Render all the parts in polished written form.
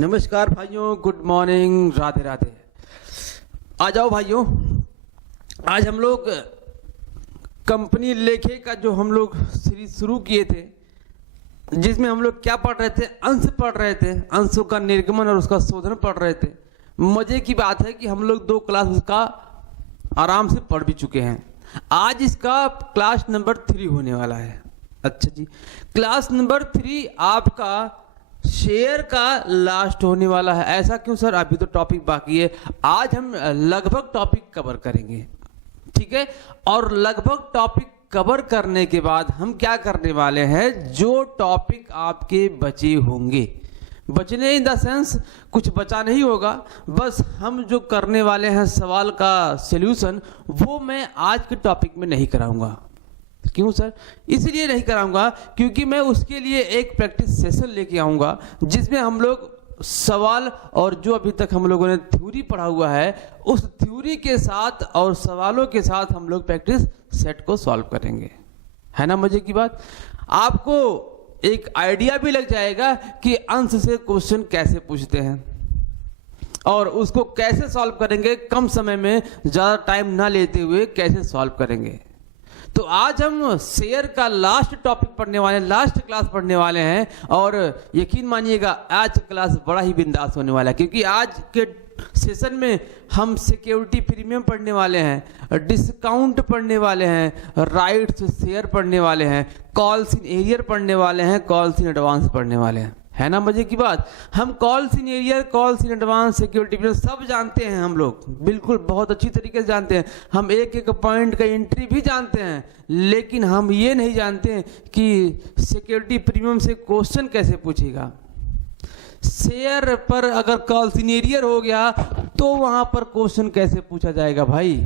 नमस्कार भाइयों, good morning, Radhe Radhe. आ जाओ भाइयों, आज हम लोग कंपनी लेखे का जो हम लोग सीरीज शुरू किए थे, जिसमें हम लोग क्या पढ़ रहे थे, अंश पढ़ रहे थे, अंशों का निर्गमन और उसका शोधन पढ़ रहे थे। मजे की बात है कि हम लोग 2 क्लास उसका आराम से पढ़ भी चुके हैं। आज इसका क्लास नंबर 3 होने वाला है। अच्छा जी, क्लास नंबर 3 आपका शेयर का लास्ट होने वाला है। ऐसा क्यों सर, अभी तो टॉपिक बाकी है। आज हम लगभग टॉपिक कवर करेंगे, ठीक है। और लगभग टॉपिक कवर करने के बाद हम क्या करने वाले हैं, जो टॉपिक आपके बचे होंगे, बचने इन द सेंस कुछ बचा नहीं होगा, बस हम जो करने वाले हैं सवाल का सॉल्यूशन, वो मैं आज के टॉपिक में नहीं कराऊंगा। क्यों सर? इसलिए नहीं कराऊंगा क्योंकि मैं उसके लिए एक प्रैक्टिस सेशन लेके आऊंगा, जिसमें हम लोग सवाल और जो अभी तक हम लोगों ने थ्योरी पढ़ा हुआ है, उस थ्योरी के साथ और सवालों के साथ हम लोग प्रैक्टिस सेट को सॉल्व करेंगे। है ना मजे की बात? आपको एक आइडिया भी लग जाएगा कि अंश से क्वेश्चन कैसे पूछते हैं और उसको कैसे सॉल्व करेंगे, कम समय में ज़्यादा टाइम ना लेते हुए कैसे सॉल्व करेंगे। तो आज हम शेयर का लास्ट टॉपिक पढ़ने वाले हैं, लास्ट क्लास पढ़ने वाले हैं। और यकीन मानिएगा आज क्लास बड़ा ही बिंदास होने वाला है, क्योंकि आज के सेशन में हम सिक्योरिटी प्रीमियम पढ़ने वाले हैं, डिस्काउंट पढ़ने वाले हैं, राइट्स शेयर पढ़ने वाले हैं, कॉल्स इन एरियर पढ़ने वाले हैं, कॉल्स इन एडवांस पढ़ने वाले हैं। है ना मजे की बात? हम calls in arrear, calls in advance, security premium सब जानते हैं हम लोग, बिल्कुल बहुत अच्छी तरीके से जानते हैं। हम एक एक पॉइंट का एंट्री भी जानते हैं, लेकिन हम ये नहीं जानते कि सिक्योरिटी प्रीमियम से क्वेश्चन कैसे पूछेगा। शेयर पर अगर कॉल्स इन एरियर हो गया तो वहां पर क्वेश्चन कैसे पूछा जाएगा भाई।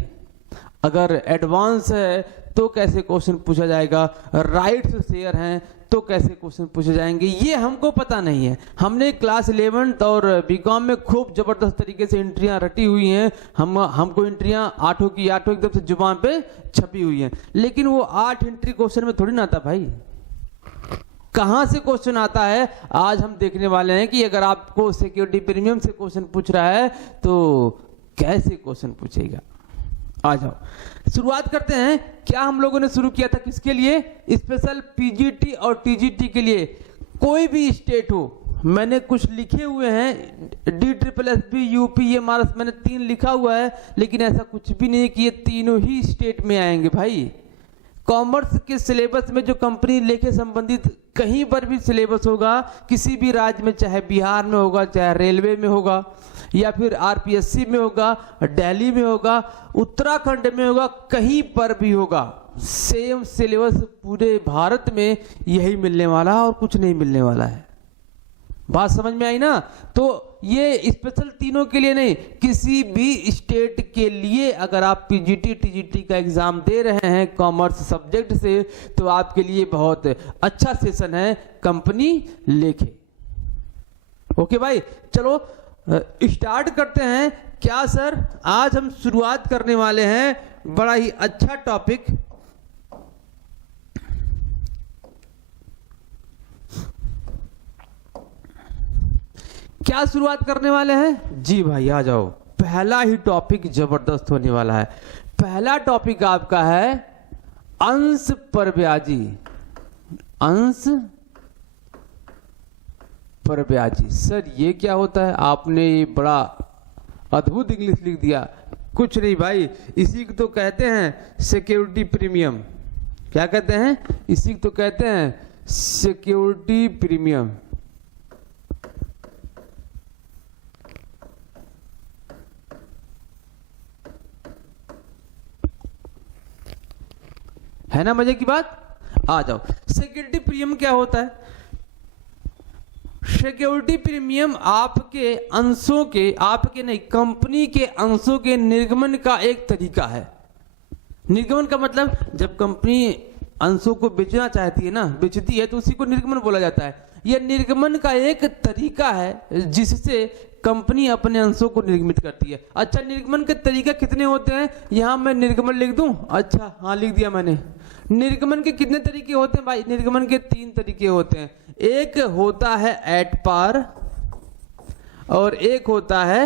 अगर एडवांस है तो कैसे क्वेश्चन पूछा जाएगा, राइट्स शेयर हैं तो कैसे क्वेश्चन पूछे जाएंगे, ये हमको पता नहीं है। हमने क्लास 11th और बीकॉम में खूब जबरदस्त तरीके से एंट्रियां रटी हुई हैं। हमको एंट्रियां आठों की एकदम से जुबान पे छपी हुई हैं, लेकिन वो 8 एंट्री क्वेश्चन में थोड़ी ना आता भाई। कहां से क्वेश्चन आता है आज हम देखने वाले हैं कि अगर आपको सिक्योरिटी प्रीमियम से क्वेश्चन पूछ रहा है तो कैसे क्वेश्चन पूछेगा। आ जाओ शुरुआत करते हैं। क्या हम लोगों ने शुरू किया था, किसके लिए? स्पेशल पीजीटी और टीजीटी के लिए। कोई भी स्टेट हो, मैंने कुछ लिखे हुए हैं, DSSB, यूपी, MRS, मैंने 3 लिखा हुआ है, लेकिन ऐसा कुछ भी नहीं कि ये तीनों ही स्टेट में आएंगे भाई। कॉमर्स के सिलेबस में जो कंपनी लेके संबंधित कहीं पर भी सिलेबस होगा, किसी भी राज्य में, चाहे बिहार में होगा, चाहे रेलवे में होगा, या फिर आरपीएससी में होगा, दिल्ली में होगा, उत्तराखंड में होगा, कहीं पर भी होगा, सेम सिलेबस पूरे भारत में यही मिलने वाला और कुछ नहीं मिलने वाला है। बात समझ में आई ना? तो ये स्पेशल तीनों के लिए नहीं, किसी भी स्टेट के लिए अगर आप पीजीटी टीजीटी का एग्जाम दे रहे हैं कॉमर्स सब्जेक्ट से, तो आपके लिए बहुत अच्छा सेशन है कंपनी लेखे। ओके भाई, चलो स्टार्ट करते हैं। क्या सर, आज हम शुरुआत करने वाले हैं बड़ा ही अच्छा टॉपिक। क्या शुरुआत करने वाले हैं जी भाई? आ जाओ, पहला ही टॉपिक जबरदस्त होने वाला है। पहला टॉपिक आपका है अंश पर ब्याजी। अंश पर ब्याजी। सर ये क्या होता है? आपने बड़ा अद्भुत इंग्लिश लिख दिया। कुछ नहीं भाई, इसी को तो कहते हैं सिक्योरिटी प्रीमियम। क्या कहते हैं? इसी को तो कहते हैं सिक्योरिटी प्रीमियम। है ना मजे की बात? आ जाओ, सिक्योरिटी प्रीमियम क्या होता है? सिक्योरिटी प्रीमियम आपके अंशों के, आपके नहीं, कंपनी के अंशों के निर्गमन का एक तरीका है। निर्गमन का मतलब, जब कंपनी अंशों को बेचना चाहती है ना, बेचती है, तो उसी को निर्गमन बोला जाता है। यह निर्गमन का एक तरीका है जिससे कंपनी अपने अंशों को निर्गमित करती है। अच्छा, निर्गमन के तरीके कितने होते हैं? यहां मैं निर्गमन लिख दूं? अच्छा हाँ, लिख दिया मैंने। निर्गमन के कितने तरीके होते हैं भाई? निर्गमन के 3 तरीके होते हैं। एक होता है एट पार, और एक होता है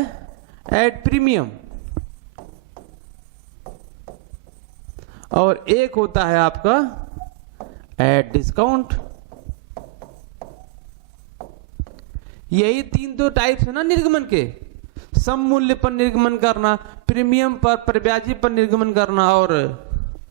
एट प्रीमियम, और एक होता है आपका एट डिस्काउंट। यही तीन दो टाइप्स है ना निर्गमन के, सम मूल्य पर निर्गमन करना, प्रीमियम पर, परिब्याजी पर निर्गमन करना और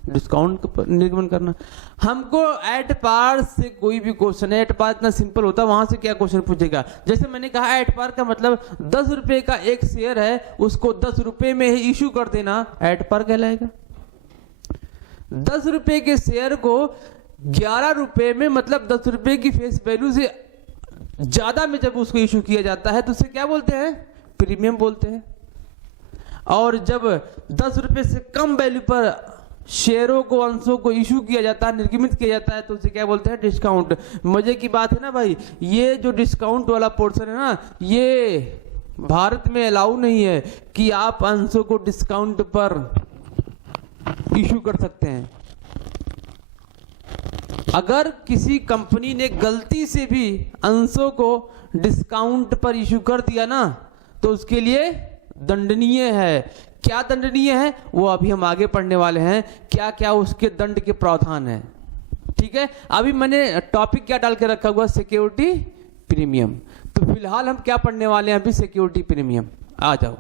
डिस्काउंट पर निर्गमन करना। हमको एट पार से कोई भी क्वेश्चन है, एट पार इतना सिंपल होता है, वहां से क्या क्वेश्चन पूछेगा। जैसे मैंने कहा एट पार का मतलब 10 रुपए का एक शेयर है, उसको 10 रुपए में ही इश्यू कर देना एट पार कहलाएगा। 10 रुपए के शेयर को 11 रुपए में, मतलब 10 रुपए की फेस वैल्यू से ज्यादा में जब उसको इश्यू किया जाता है तो उसे क्या बोलते हैं, प्रीमियम बोलते हैं। और जब 10 रुपए से कम वैल्यू पर शेयरों को, अंशों को इश्यू किया जाता है, निर्गमित किया जाता है, तो उसे क्या बोलते हैं, डिस्काउंट। मजे की बात है ना भाई, ये जो डिस्काउंट वाला पोर्शन है ना, ये भारत में अलाउ नहीं है कि आप अंशों को डिस्काउंट पर इश्यू कर सकते हैं। अगर किसी कंपनी ने गलती से भी अंशों को डिस्काउंट पर इश्यू कर दिया ना, तो उसके लिए दंडनीय है। क्या दंडनीय है वो अभी हम आगे पढ़ने वाले हैं, क्या क्या उसके दंड के प्रावधान है। ठीक है, अभी मैंने टॉपिक क्या डाल के रखा हुआ, सिक्योरिटी प्रीमियम। तो फिलहाल हम क्या पढ़ने वाले हैं अभी, सिक्योरिटी प्रीमियम। आ जाओ।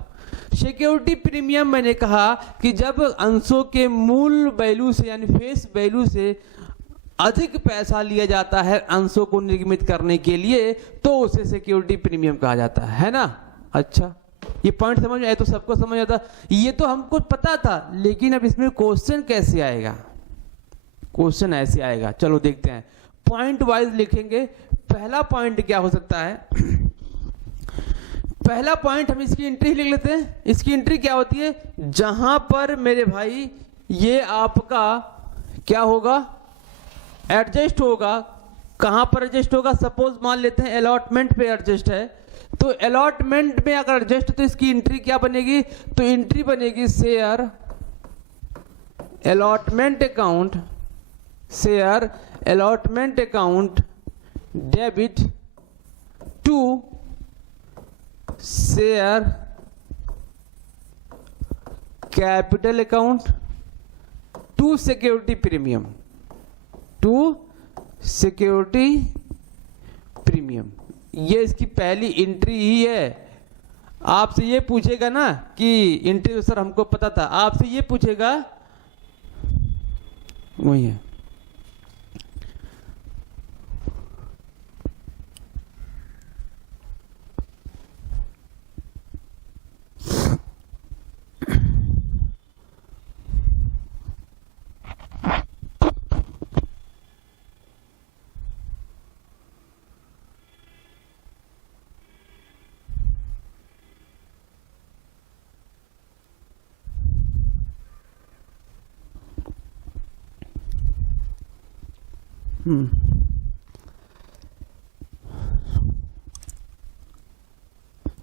सिक्योरिटी प्रीमियम मैंने कहा कि जब अंशों के मूल वैल्यू से यानी फेस वैल्यू से अधिक पैसा लिया जाता है अंशों को निर्गमित करने के लिए, तो उसे सिक्योरिटी प्रीमियम कहा जाता है ना। अच्छा, ये पॉइंट समझ में आया, तो सबको समझ आता। ये तो हमको पता था, लेकिन अब इसमें क्वेश्चन कैसे आएगा, क्वेश्चन ऐसे आएगा। चलो देखते हैं, पॉइंट वाइज लिखेंगे। पहला पॉइंट क्या हो सकता है, पहला पॉइंट हम इसकी एंट्री लिख लेते हैं। इसकी एंट्री क्या होती है, जहां पर मेरे भाई ये आपका क्या होगा, एडजस्ट होगा। कहां पर एडजस्ट होगा, सपोज मान लेते हैं अलॉटमेंट पे एडजस्ट है, तो अलॉटमेंट में अगर एडजस्ट, तो इसकी एंट्री क्या बनेगी, तो एंट्री बनेगी share allotment account, share allotment account debit to share capital account to security premium, to security premium. ये इसकी पहली एंट्री ही है। आपसे ये पूछेगा ना कि एंट्री, सर हमको पता था, आपसे ये पूछेगा, वही है।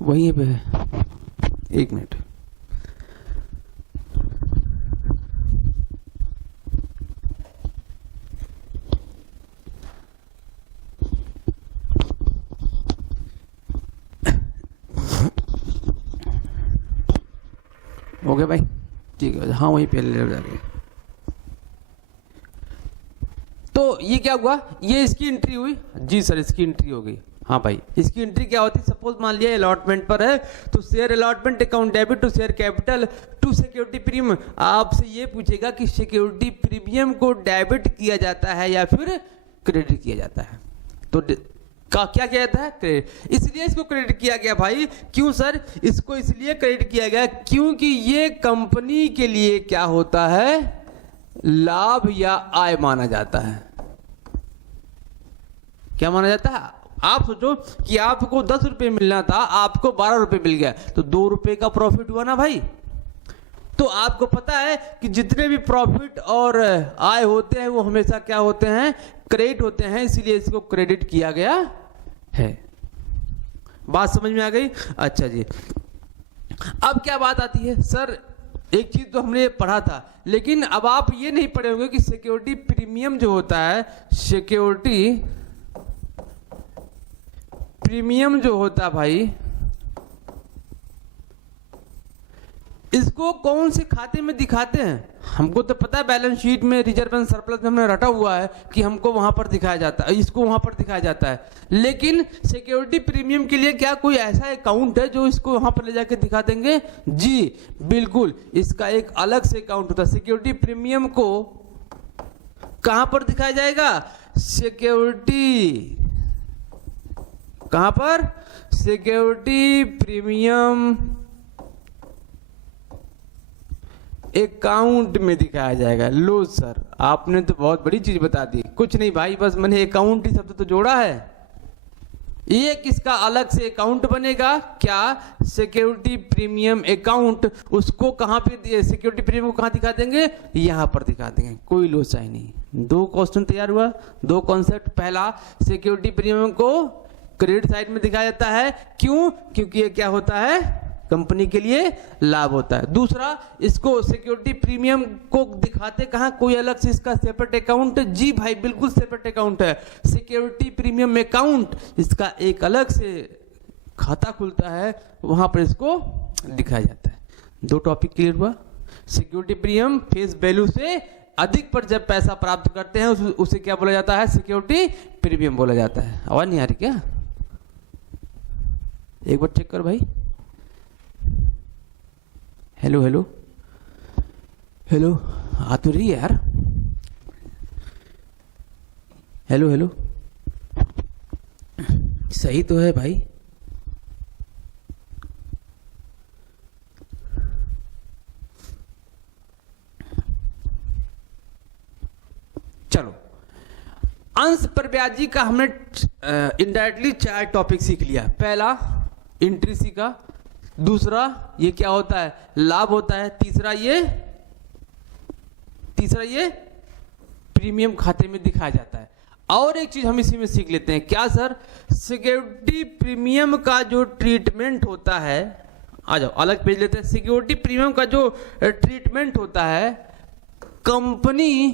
वहीं पे है, एक मिनट। हो गया भाई, ठीक है। हाँ वहीं पे ले जाएंगे। तो ये क्या हुआ, ये इसकी एंट्री हुई जी सर, इसकी एंट्री हो गई। हाँ भाई, इसकी एंट्री क्या होती है, सपोज मान लिया अलॉटमेंट पर है, तो share allotment account debit to share capital to security premium. आपसे ये पूछेगा कि सिक्योरिटी प्रीमियम को डेबिट किया जाता है या फिर क्रेडिट किया जाता है। तो क्या किया जाता है, क्रेडिट। इसलिए इसको क्रेडिट किया गया भाई। क्यों सर, इसको इसलिए क्रेडिट किया गया क्योंकि ये कंपनी के लिए क्या होता है, लाभ या आय माना जाता है। क्या माना जाता है, आप सोचो कि आपको 10 रुपए मिलना था, आपको 12 रुपए मिल गया, तो 2 रुपए का प्रॉफिट हुआ ना भाई। तो आपको पता है कि जितने भी प्रॉफिट और आय होते हैं वो हमेशा क्या होते हैं, क्रेडिट होते हैं, इसीलिए इसको क्रेडिट किया गया है। बात समझ में आ गई। अच्छा जी, अब क्या बात आती है, सर एक चीज तो हमने पढ़ा था, लेकिन अब आप ये नहीं पढ़े होंगे कि सिक्योरिटी प्रीमियम जो होता है, सिक्योरिटी प्रीमियम जो होता है भाई, इसको कौन से खाते में दिखाते हैं? हमको तो पता है बैलेंस शीट में, रिजर्व एंड सरप्लस में हमने रटा हुआ है कि हमको वहां पर दिखाया जाता है, इसको वहां पर दिखाया जाता है। लेकिन सिक्योरिटी प्रीमियम के लिए क्या कोई ऐसा अकाउंट है जो इसको वहां पर ले जाके दिखा देंगे? जी बिल्कुल, इसका एक अलग से अकाउंट होता है। सिक्योरिटी प्रीमियम को कहां पर दिखाया जाएगा? सिक्योरिटी, कहां पर? सिक्योरिटी प्रीमियम अकाउंट में दिखाया जाएगा। लो सर, आपने तो बहुत बड़ी चीज बता दी। कुछ नहीं भाई, बस मैंने अकाउंट ही शब्द तो जोड़ा है। ये किसका अलग से अकाउंट बनेगा? क्या? Security premium account. उसको कहां पे, सिक्योरिटी प्रीमियम को कहां दिखा देंगे? यहां पर दिखा देंगे। कोई लोचा ही नहीं। 2 क्वेश्चन तैयार हुआ, 2 कॉन्सेप्ट। पहला, सिक्योरिटी प्रीमियम को क्रेडिट साइड में दिखाया जाता है। क्यों? क्योंकि ये क्या होता है? कंपनी के लिए लाभ होता है। दूसरा, इसको सिक्योरिटी प्रीमियम को दिखाते कहां? कोई अलग से इसका सेपरेट अकाउंट? जी भाई बिल्कुल सेपरेट अकाउंट है। सिक्योरिटी प्रीमियम अकाउंट, इसका एक अलग से खाता खुलता है, वहां पर इसको दिखाया जाता है। 2 टॉपिक क्लियर हुआ। सिक्योरिटी प्रीमियम फेस वैल्यू से अधिक पर जब पैसा प्राप्त करते हैं उसे क्या बोला जाता है? सिक्योरिटी प्रीमियम बोला जाता है। आवाज नहीं आ रही क्या? एक बार चेक कर भाई। हेलो हेलो हेलो, आ तो रही है यार। हेलो हेलो, सही तो है भाई। चलो, अंश पर ब्याजी का हमने इनडायरेक्टली 4 टॉपिक सीख लिया। पहला एंट्री सीखा, दूसरा ये क्या होता है? लाभ होता है। तीसरा ये प्रीमियम खाते में दिखाया जाता है। और एक चीज हम इसी में सीख लेते हैं। क्या सर? सिक्योरिटी प्रीमियम का जो ट्रीटमेंट होता है, आ जाओ अलग पेज लेते हैं। सिक्योरिटी प्रीमियम का जो ट्रीटमेंट होता है, कंपनी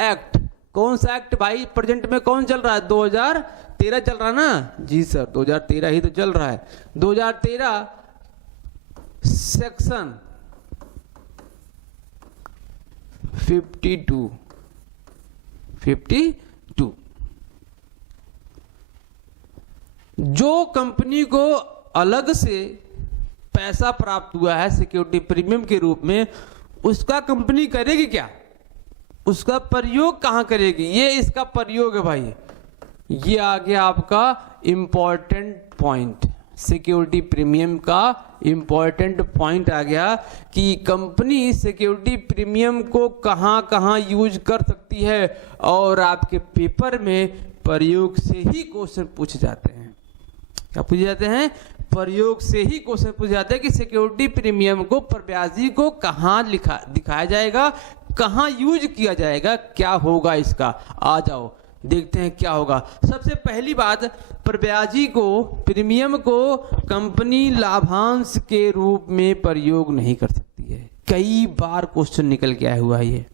एक्ट, कौन सा एक्ट भाई? प्रेजेंट में कौन चल रहा है? 2013 चल रहा है ना? जी सर, 2013 ही तो चल रहा है। 2013 सेक्शन 52 जो कंपनी को अलग से पैसा प्राप्त हुआ है सिक्योरिटी प्रीमियम के रूप में, उसका कंपनी करेगी क्या? उसका प्रयोग कहां करेगी? ये इसका प्रयोग है भाई। ये आ गया आपका इंपॉर्टेंट पॉइंट। सिक्योरिटी प्रीमियम का इंपॉर्टेंट पॉइंट आ गया कि कंपनी सिक्योरिटी प्रीमियम को कहां कहां यूज कर सकती है। और आपके पेपर में प्रयोग से ही क्वेश्चन पूछे जाते हैं। क्या पूछे जाते हैं? प्रयोग से ही क्वेश्चन पूछे जाते हैं कि सिक्योरिटी प्रीमियम को प्रब्याजी को कहां दिखाया जाएगा, कहां यूज किया जाएगा, क्या होगा इसका। आ जाओ देखते हैं क्या होगा। सबसे पहली बात, प्रब्याजी को, प्रीमियम को कंपनी लाभांश के रूप में प्रयोग नहीं कर सकती है। कई बार क्वेश्चन निकल के आया हुआ है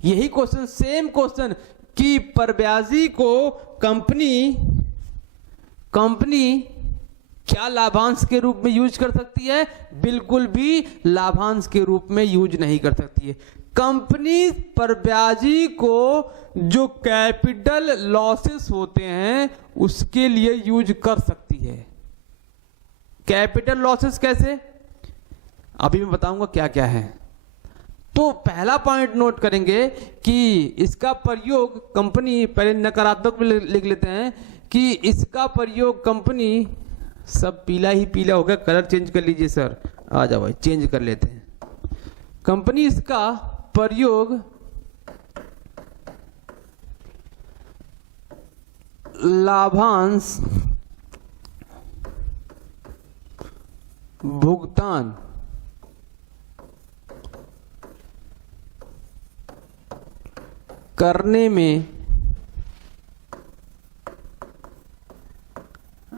यही क्वेश्चन, सेम क्वेश्चन कि प्रब्याजी को कंपनी क्या लाभांश के रूप में यूज कर सकती है? बिल्कुल भी लाभांश के रूप में यूज नहीं कर सकती है। कंपनी प्रब्याजी को जो कैपिटल लॉसेस होते हैं उसके लिए यूज कर सकती है। कैपिटल लॉसेस कैसे? अभी मैं बताऊंगा क्या क्या है। तो पहला पॉइंट नोट करेंगे कि इसका प्रयोग कंपनी, पहले नकारात्मक में लिख लेते हैं कि इसका प्रयोग कंपनी, सब पीला ही पीला हो गया, कलर चेंज कर लीजिए सर। आ जाओ भाई, चेंज कर लेते हैं। कंपनी इसका प्रयोग लाभांश भुगतान करने में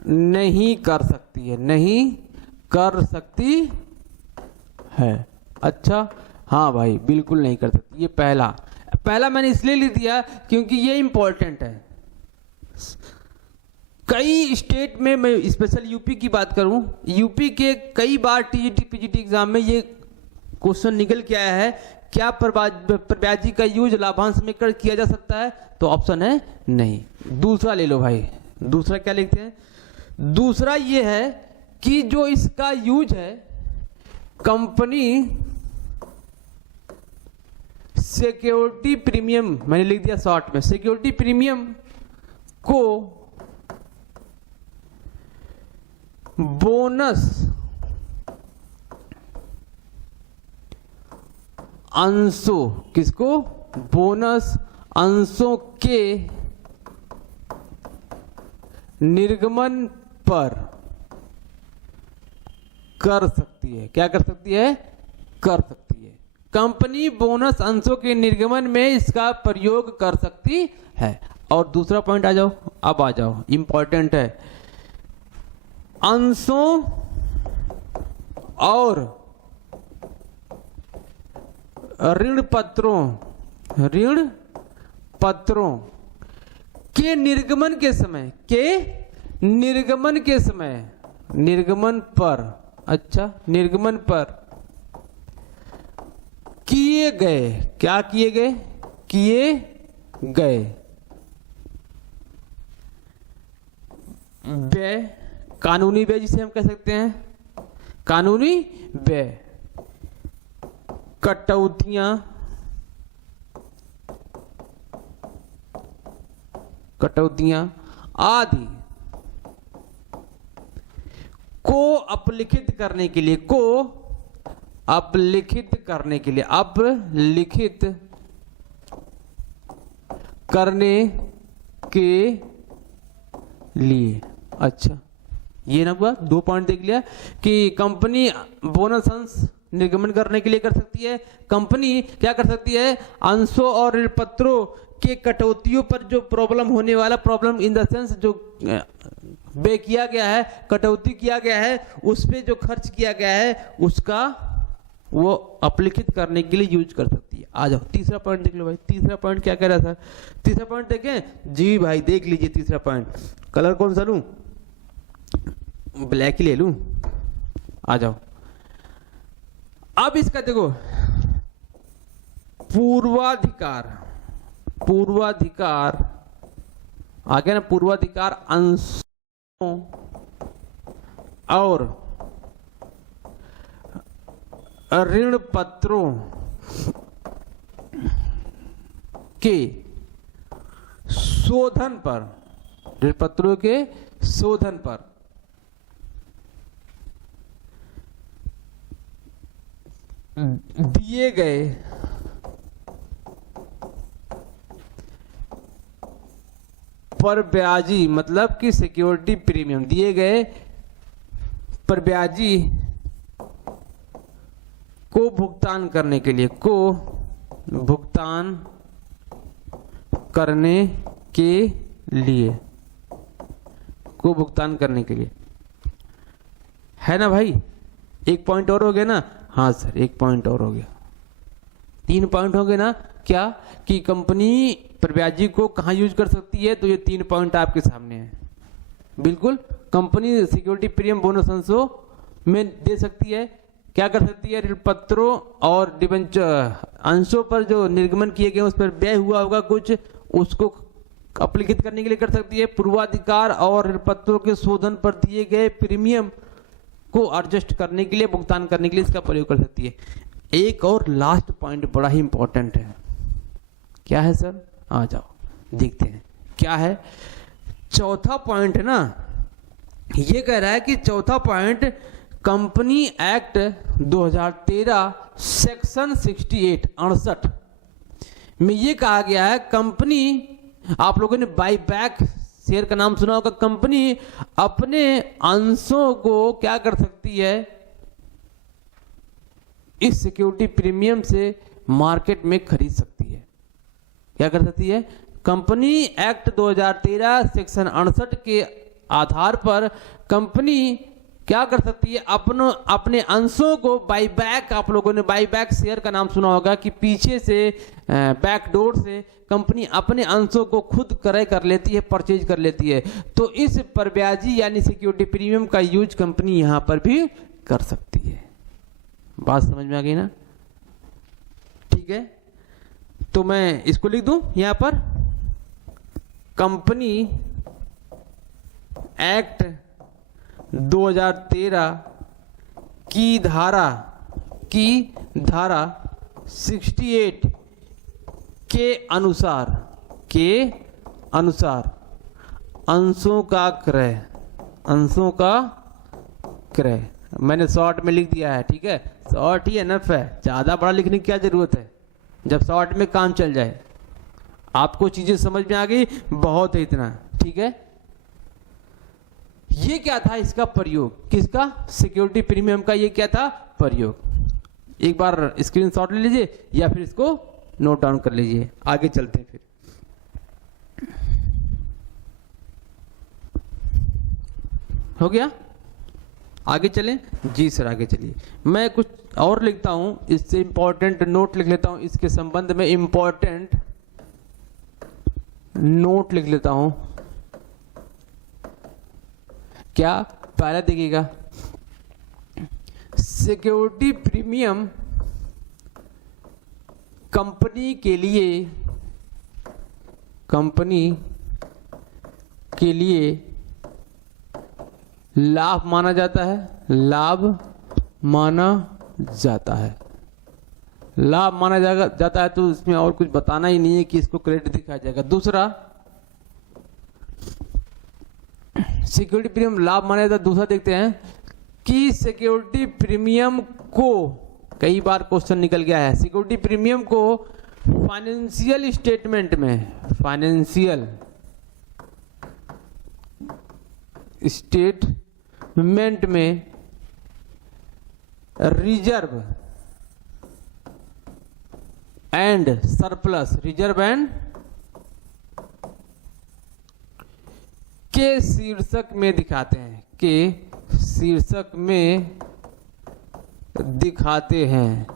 नहीं कर सकती है, नहीं कर सकती है। अच्छा हाँ भाई, बिल्कुल नहीं कर सकती। ये पहला मैंने इसलिए लिख दिया क्योंकि ये इंपॉर्टेंट है। कई स्टेट में, मैं स्पेशल यूपी की बात करूं, यूपी के कई बार टीजीटी पीजीटी एग्जाम में ये क्वेश्चन निकल के आया है, क्या प्रब्याजी का यूज लाभांश में कर किया जा सकता है? तो ऑप्शन है नहीं। दूसरा ले लो भाई, दूसरा क्या लिखते हैं? दूसरा ये है कि जो इसका यूज है, कंपनी सिक्योरिटी प्रीमियम, मैंने लिख दिया शॉर्ट में, सिक्योरिटी प्रीमियम को बोनस अंशों, किसको? बोनस अंशों के निर्गमन पर कर सकती है। क्या कर सकती है? कर सकती है। कंपनी बोनस अंशों के निर्गमन में इसका प्रयोग कर सकती है। और दूसरा पॉइंट आ जाओ, अब आ जाओ, इंपॉर्टेंट है। अंशों और ऋण पत्रों के निर्गमन के समय, निर्गमन पर, अच्छा, निर्गमन पर किए गए, क्या किए गए? किए गए व्यय, कानूनी व्यय जिसे हम कह सकते हैं, कानूनी व्यय, कटौतियां आदि को अपलिखित करने के लिए, अपलिखित करने के लिए, अच्छा, ये ना हुआ, 2 पॉइंट देख लिया कि कंपनी बोनस अंश निर्गमन करने के लिए कर सकती है। कंपनी क्या कर सकती है? अंशों और ऋण पत्रों के कटौतियों पर जो प्रॉब्लम होने वाला, प्रॉब्लम इन द सेंस जो व्यय किया गया है, कटौती किया गया है, उस पे जो खर्च किया गया है, उसका वो अपलिखित करने के लिए यूज कर सकती है। आ जाओ, तीसरा पॉइंट देख लो भाई। तीसरा पॉइंट क्या कह रहा था? तीसरा पॉइंट देखें जी भाई, देख लीजिए तीसरा पॉइंट। कलर कौन सा लूं? ब्लैक ही ले लूं? आ जाओ। अब इसका देखो, पूर्वाधिकार आ गया ना, पूर्वाधिकार अंशों और ऋण पत्रों के शोधन पर, ऋण पत्रों के शोधन पर दिए गए पर ब्याजी, मतलब कि सिक्योरिटी प्रीमियम, दिए गए पर ब्याजी को भुगतान करने के लिए, भुगतान करने के लिए है ना भाई। एक पॉइंट और हो गया ना? हाँ सर, एक पॉइंट और हो गया, 3 पॉइंट हो गए ना। क्या कि कंपनी प्रब्याजी को कहाँ यूज कर सकती है? तो ये 3 पॉइंट आपके सामने है। बिल्कुल, कंपनी सिक्योरिटी प्रीमियम बोनस अंशों में दे सकती है। क्या कर सकती है? ऋण पत्रों और डिबेंचर अंशों पर जो निर्गमन किए गए उस पर व्यय हुआ होगा कुछ, उसको अपलिखित करने के लिए कर सकती है। पूर्वाधिकार और ऋण पत्रों के शोधन पर दिए गए प्रीमियम को एडजस्ट करने के लिए, भुगतान करने के लिए इसका प्रयोग कर सकती है। एक और लास्ट पॉइंट बड़ा ही इंपॉर्टेंट है। क्या है सर? आ जाओ देखते हैं क्या है। चौथा पॉइंट है ना, ये कह रहा है कि चौथा पॉइंट, कंपनी एक्ट 2013 सेक्शन 68 में ये कहा गया है, कंपनी, आप लोगों ने बाई बैक शेयर का नाम सुना होगा, कंपनी अपने अंशों को क्या कर सकती है? इस सिक्योरिटी प्रीमियम से मार्केट में खरीद सकती है। क्या कर सकती है? कंपनी एक्ट 2013 सेक्शन 68 के आधार पर कंपनी क्या कर सकती है, अपने अंशों को बाई बैक, आप लोगों ने बाई बैक शेयर का नाम सुना होगा कि पीछे से बैकडोर से कंपनी अपने अंशों को खुद क्रय कर लेती है, परचेज कर लेती है। तो इस परब्याजी यानी सिक्योरिटी प्रीमियम का यूज कंपनी यहां पर भी कर सकती है। बात समझ में आ गई ना? ठीक है, तो मैं इसको लिख दूं यहां पर, कंपनी एक्ट 2013 की धारा 68 के अनुसार अंशों का क्रय मैंने शॉर्ट में लिख दिया है। ठीक है, शॉर्ट ही एनफ है, ज्यादा बड़ा लिखने की क्या जरूरत है, जब शॉर्ट में काम चल जाए। आपको चीजें समझ में आ गई, बहुत है इतना। ठीक है, ये क्या था इसका प्रयोग, किसका, सिक्योरिटी प्रीमियम का ये क्या था प्रयोग। एक बार स्क्रीनशॉट ले लीजिए या फिर इसको नोट डाउन कर लीजिए, आगे चलते हैं। फिर हो गया, आगे चलें। जी सर, आगे चलिए। मैं कुछ और लिखता हूं, इससे इंपॉर्टेंट नोट लिख लेता हूं, इसके संबंध में इंपॉर्टेंट नोट लिख लेता हूं। क्या, पहला देखिएगा, सिक्योरिटी प्रीमियम कंपनी के लिए लाभ माना जाता है, लाभ माना जाता है तो इसमें और कुछ बताना ही नहीं है कि इसको क्रेडिट दिखाया जाएगा। दूसरा, सिक्योरिटी प्रीमियम लाभ माना जाता है। दूसरा देखते हैं कि सिक्योरिटी प्रीमियम को, कई बार क्वेश्चन निकल गया है, सिक्योरिटी प्रीमियम को फाइनेंशियल स्टेटमेंट में रिजर्व एंड सरप्लस के शीर्षक में दिखाते हैं।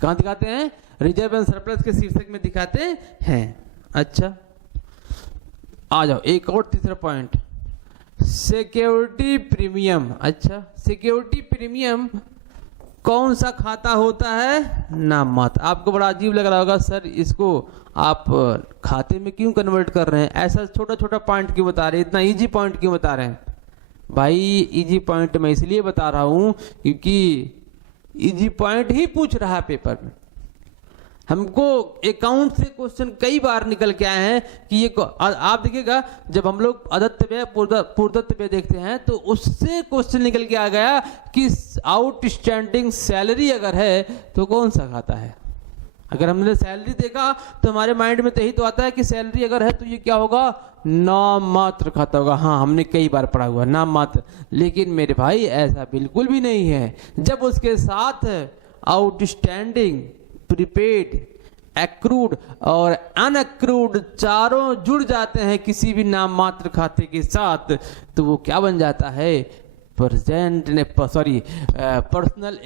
कहां दिखाते हैं? रिजर्व एंड सरप्लस के शीर्षक में दिखाते हैं। अच्छा, आ जाओ एक और तीसरा पॉइंट, सिक्योरिटी प्रीमियम। अच्छा, सिक्योरिटी प्रीमियम कौन सा खाता होता है? नाम मात्र। आपको बड़ा अजीब लग रहा होगा, सर इसको आप खाते में क्यों कन्वर्ट कर रहे हैं, ऐसा छोटा छोटा पॉइंट क्यों बता रहे हैं, इतना इजी पॉइंट क्यों बता रहे हैं? भाई इजी पॉइंट मैं इसलिए बता रहा हूं क्योंकि इजी पॉइंट ही पूछ रहा है पेपर में। हमको अकाउंट से क्वेश्चन कई बार निकल के आए हैं कि ये आप देखिएगा, जब हम लोग अदत्त व्यय पूर्दत्त व्यय देखते हैं तो उससे क्वेश्चन निकल के आ गया कि आउटस्टैंडिंग सैलरी अगर है तो कौन सा खाता है। अगर हमने सैलरी देखा तो हमारे माइंड में तो यही तो आता है कि सैलरी अगर है तो ये क्या होगा, नाम मात्र खाता होगा। हाँ, हमने कई बार पढ़ा हुआ नाम मात्र, लेकिन मेरे भाई ऐसा बिल्कुल भी नहीं है। जब उसके साथ आउटस्टैंडिंग, प्रीपेड, एक्रूड और अनअक्रूड चारों जुड़ जाते हैं किसी भी नाम मात्र खाते के साथ, तो वो क्या बन जाता है, पर्सनल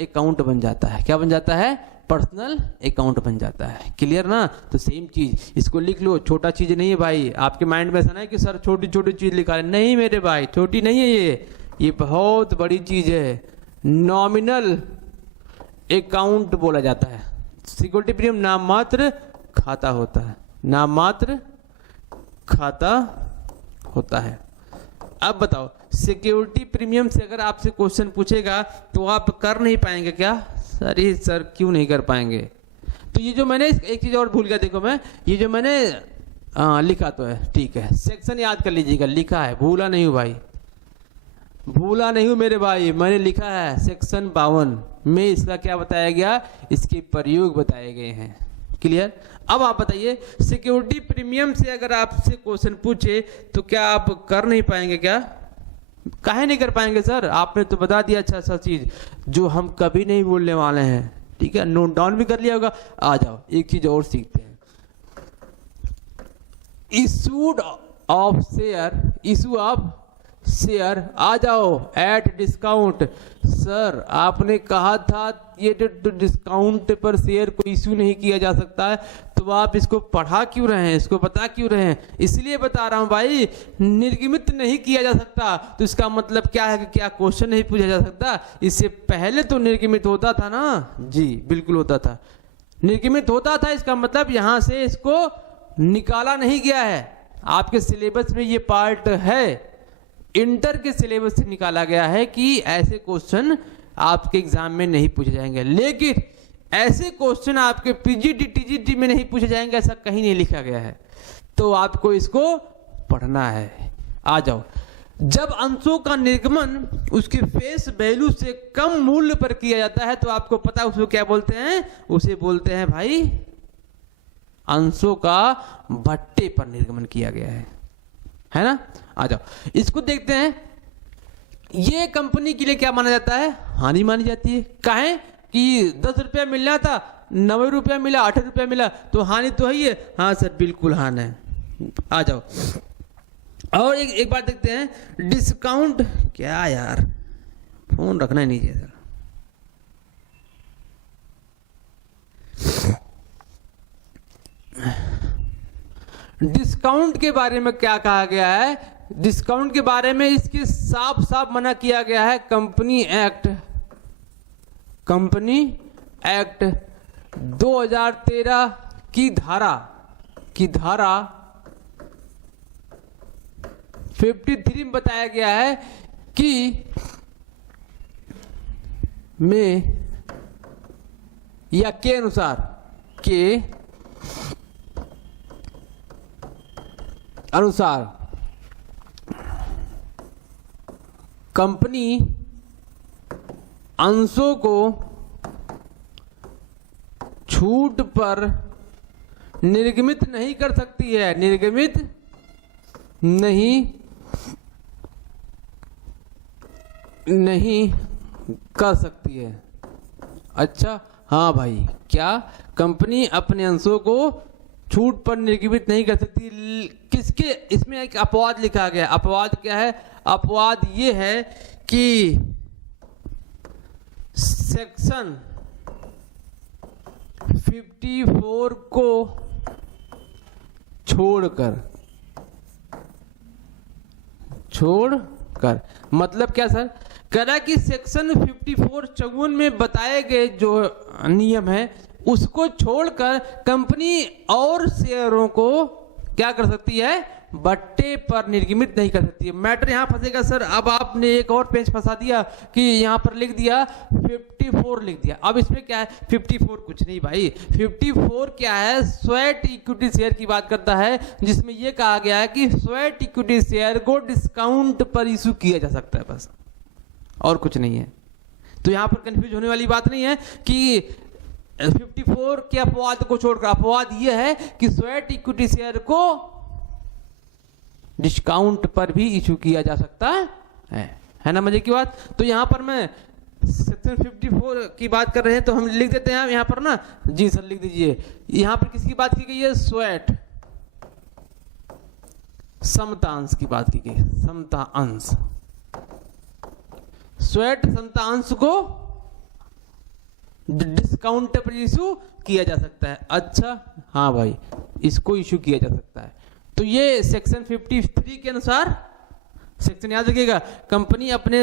अकाउंट बन जाता है। क्या बन जाता है? पर्सनल अकाउंट बन जाता है। क्लियर ना? तो सेम चीज इसको लिख लो, छोटा चीज नहीं है भाई। आपके माइंड में ऐसा नहीं कि सर छोटी छोटी चीज लिखा है, नहीं मेरे भाई, छोटी नहीं है ये बहुत बड़ी चीज है। नॉमिनल अकाउंट बोला जाता है। सिक्योरिटी प्रीमियम नाम मात्र खाता होता है, नाम मात्र खाता होता है। अब बताओ, सिक्योरिटी प्रीमियम से अगर आपसे क्वेश्चन पूछेगा तो आप कर नहीं पाएंगे क्या? सर ये सर क्यों नहीं कर पाएंगे? तो ये जो मैंने एक चीज और भूल गया, देखो मैं ये जो मैंने लिखा तो है, ठीक है, सेक्शन याद कर लीजिएगा, लिखा है, भूला नहीं हूं भाई, भूला नहीं हूं मेरे भाई, मैंने लिखा है सेक्शन 52 में इसका क्या बताया गया, इसके प्रयोग बताए गए हैं। क्लियर? अब आप बताइए, सिक्योरिटी प्रीमियम से अगर आपसे क्वेश्चन पूछे तो क्या आप कर नहीं पाएंगे क्या? काहे नहीं कर पाएंगे सर? आपने तो बता दिया अच्छा चीज जो हम कभी नहीं बोलने वाले हैं। ठीक है, नोट डाउन भी कर लिया होगा। आ जाओ एक चीज और सीखते हैं। Issued of share, issue of share. आ जाओ एट डिस्काउंट। सर आपने कहा था ये तो डिस्काउंट पर शेयर को इशू नहीं किया जा सकता है, तो आप इसको पढ़ा क्यों रहे हैं, इसको बता क्यों रहे हैं? इसलिए बता रहा हूं भाई, निर्गमित नहीं किया जा सकता तो इसका मतलब क्या है कि क्या क्वेश्चन नहीं पूछा जा सकता? इससे पहले तो निर्गमित होता था ना जी, बिल्कुल होता था, निर्गमित होता था। इसका मतलब यहां से इसको निकाला नहीं गया है। आपके सिलेबस में ये पार्ट है, इंटर के सिलेबस से निकाला गया है कि ऐसे क्वेश्चन आपके एग्जाम में नहीं पूछे जाएंगे, लेकिन ऐसे क्वेश्चन आपके पीजीटी टीजीटी में नहीं पूछे जाएंगे, ऐसा कहीं नहीं लिखा गया है। तो आपको इसको पढ़ना है। आ जाओ, जब अंशों का निर्गमन उसके फेस वैल्यू से कम मूल्य पर किया जाता है तो आपको पता है उसको क्या बोलते हैं? उसे बोलते हैं भाई अंशों का भट्टे पर निर्गमन किया गया है ना। आ जाओ, इसको देखते हैं। ये कंपनी के लिए क्या माना जाता है? हानि मानी जाती है। काहे कि 10 रुपया मिलना था, 90 रुपया मिला, 8 रुपया मिला, तो हानि तो है ही है। हाँ सर बिल्कुल हानि है। आ जाओ, और एक बात देखते हैं, डिस्काउंट। क्या यार, फोन रखना ही नहीं चाहिए सर। डिस्काउंट के बारे में क्या कहा गया है? डिस्काउंट के बारे में इसके साफ साफ मना किया गया है। कंपनी एक्ट 2013 की धारा 53 में बताया गया है कि में या के अनुसार कंपनी अंशों को छूट पर निर्गमित नहीं कर सकती है, निर्गमित नहीं कर सकती है। अच्छा हाँ भाई, क्या कंपनी अपने अंशों को छूट पर निर्गमित नहीं कर सकती? किसके? इसमें एक अपवाद लिखा गया। अपवाद क्या है? अपवाद ये है कि सेक्शन 54 को छोड़कर मतलब क्या सर? कह रहा कि सेक्शन 54 54 में बताए गए जो नियम है उसको छोड़कर कंपनी और शेयरों को क्या कर सकती है? बट्टे पर निर्गमित नहीं कर सकती है। मैटर यहां फंसेगा सर। अब आपने एक और पेज फंसा दिया कि यहां पर लिख दिया 54 लिख दिया। अब इसमें क्या है? 54 कुछ नहीं भाई, 54 क्या है? स्वेट इक्विटी शेयर की बात करता है, जिसमें यह कहा गया है कि स्वेट इक्विटी शेयर को डिस्काउंट पर इशू किया जा सकता है, बस और कुछ नहीं है। तो यहां पर कंफ्यूज होने वाली बात नहीं है कि 54 के अपवाद को छोड़कर। अपवाद यह है कि स्वेट इक्विटी शेयर को डिस्काउंट पर भी इशू किया जा सकता है ना। मजे की बात। तो यहां पर मैं सेक्शन 54 की बात कर रहे हैं तो हम लिख देते हैं यहां पर ना। जी सर लिख दीजिए। यहां पर किसकी बात की गई है? स्वेट समता अंश की बात की गई। समता अंश, स्वेट समता अंश को डिस्काउंट पर इशू किया जा सकता है। अच्छा हाँ भाई, इसको इशू किया जा सकता है। तो ये सेक्शन 53 के अनुसार, सेक्शन याद रखिएगा, कंपनी अपने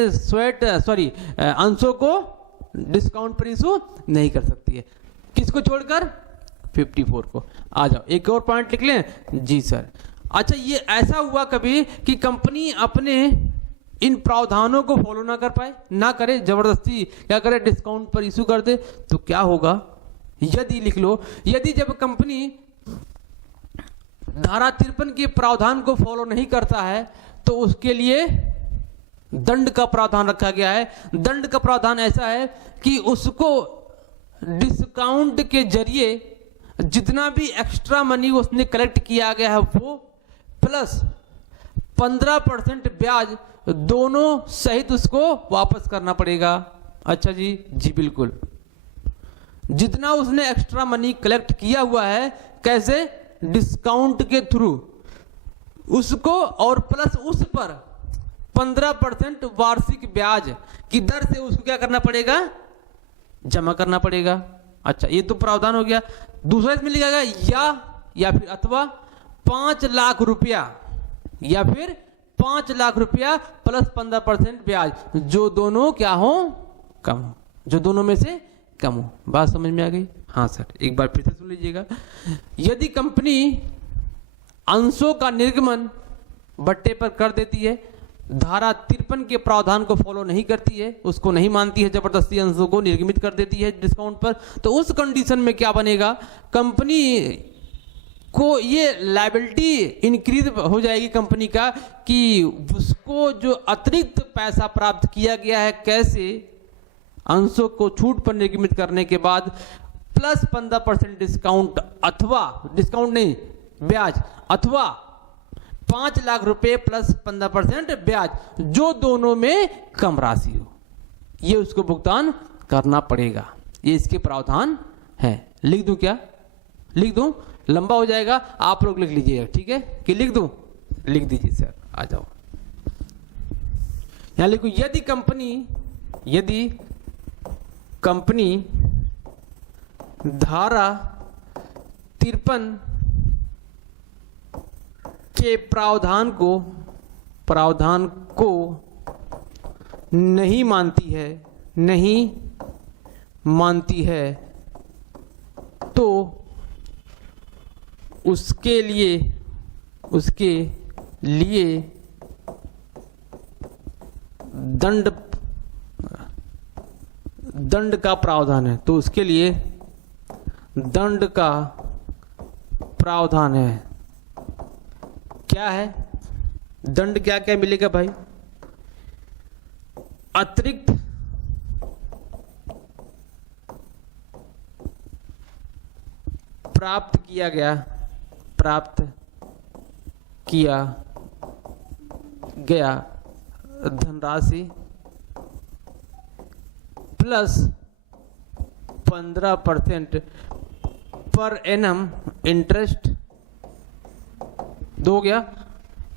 अंशों को डिस्काउंट पर इशू नहीं कर सकती है। किसको छोड़कर? 54 को। आ जाओ, एक और पॉइंट लिख लें। जी सर। अच्छा, ये ऐसा हुआ कभी कि कंपनी अपने इन प्रावधानों को फॉलो ना कर पाए, ना करे, जबरदस्ती क्या करे? डिस्काउंट पर इशू कर दे, तो क्या होगा? यदि लिख लो, यदि जब कंपनी धारा 53 के प्रावधान को फॉलो नहीं करता है तो उसके लिए दंड का प्रावधान रखा गया है। दंड का प्रावधान ऐसा है कि उसको डिस्काउंट के जरिए जितना भी एक्स्ट्रा मनी उसने कलेक्ट किया गया है वो प्लस 15% ब्याज दोनों सहित उसको वापस करना पड़ेगा। अच्छा जी, जी बिल्कुल। जितना उसने एक्स्ट्रा मनी कलेक्ट किया हुआ है, कैसे? डिस्काउंट के थ्रू, उसको और प्लस उस पर 15% वार्षिक ब्याज की दर से उसको क्या करना पड़ेगा, जमा करना पड़ेगा। अच्छा, ये तो प्रावधान हो गया। दूसरा इसमें लिखा गया या फिर अथवा 5 लाख रुपया, या फिर 5 लाख रुपया प्लस 15% ब्याज, जो दोनों क्या हो, कम हो, जो दोनों में से कम हो। बात समझ में आ गई? हाँ सर, एक बार फिर से सुन लीजिएगा। यदि कंपनी अंशों का निर्गमन बट्टे पर कर देती है, धारा 53 के प्रावधान को फॉलो नहीं करती है, उसको नहीं मानती है, जबरदस्ती अंशों को निर्गमित कर देती है डिस्काउंट पर, तो उस कंडीशन में क्या बनेगा, कंपनी को ये लायबिलिटी इंक्रीज हो जाएगी कंपनी का, कि उसको जो अतिरिक्त पैसा प्राप्त किया गया है, कैसे, अंशों को छूट पर निर्गमित करने के बाद प्लस 15% डिस्काउंट, अथवा डिस्काउंट नहीं, ब्याज, अथवा 5 लाख रुपए प्लस 15% ब्याज, जो दोनों में कम राशि हो, ये उसको भुगतान करना पड़ेगा। ये इसके प्रावधान है। लिख दूं क्या? लिख दूं? लंबा हो जाएगा, आप लोग लिख लीजिएगा, ठीक है? कि लिख दूं? लिख दीजिए सर, आ जाओ। यहां लिखो, यदि कंपनी धारा 53 के प्रावधान को नहीं मानती है तो उसके लिए दंड का प्रावधान है, तो उसके लिए दंड का प्रावधान है। क्या है दंड? क्या क्या मिलेगा भाई? अतिरिक्त प्राप्त किया गया धनराशि प्लस 15% पर एनम इंटरेस्ट दो गया,